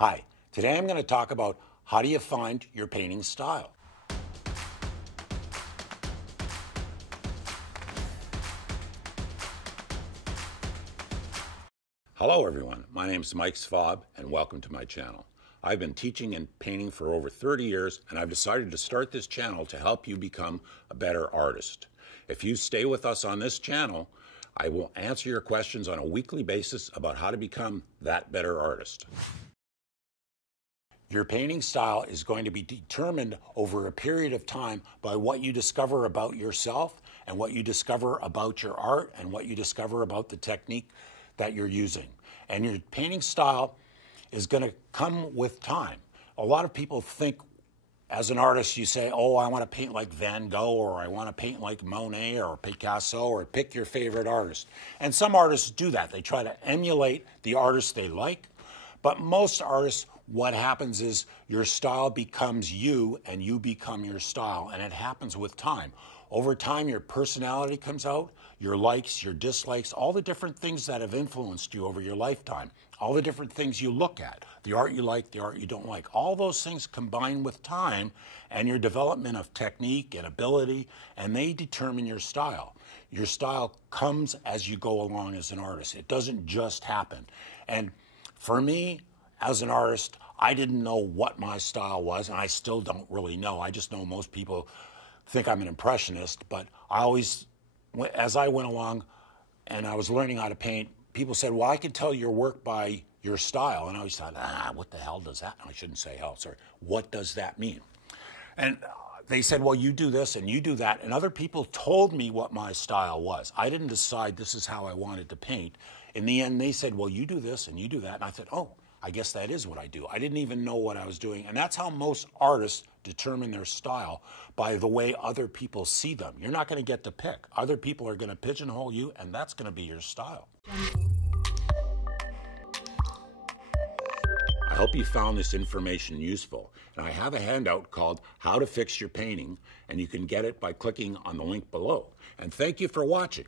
Hi, today I'm going to talk about how do you find your painting style. Hello everyone, my name is Mike Svob and welcome to my channel. I've been teaching and painting for over 30 years and I've decided to start this channel to help you become a better artist. If you stay with us on this channel, I will answer your questions on a weekly basis about how to become that better artist. Your painting style is going to be determined over a period of time by what you discover about yourself and what you discover about your art and what you discover about the technique that you're using. And your painting style is going to come with time. A lot of people think as an artist, you say, oh, I want to paint like Van Gogh, or I want to paint like Monet or Picasso, or pick your favorite artist. And some artists do that. They try to emulate the artist they like. But most artists, what happens is your style becomes you and you become your style, and it happens with time. Over time, your personality comes out, your likes, your dislikes, all the different things that have influenced you over your lifetime, all the different things you look at, the art you like, the art you don't like. All those things combine with time and your development of technique and ability, and they determine your style. Your style comes as you go along as an artist. It doesn't just happen. And for me, as an artist, I didn't know what my style was, and I still don't really know. I just know most people think I'm an impressionist, but I always, as I went along and I was learning how to paint, people said, well, I can tell your work by your style. And I always thought, what the hell does that? I shouldn't say hell, sorry. What does that mean? And they said, well, you do this and you do that. And other people told me what my style was. I didn't decide this is how I wanted to paint. In the end, they said, well, you do this and you do that. And I said, oh, I guess that is what I do. I didn't even know what I was doing. And that's how most artists determine their style, by the way other people see them. You're not going to get to pick. Other people are going to pigeonhole you, and that's going to be your style. I hope you found this information useful. And I have a handout called How to Fix Your Painting, and you can get it by clicking on the link below. And thank you for watching.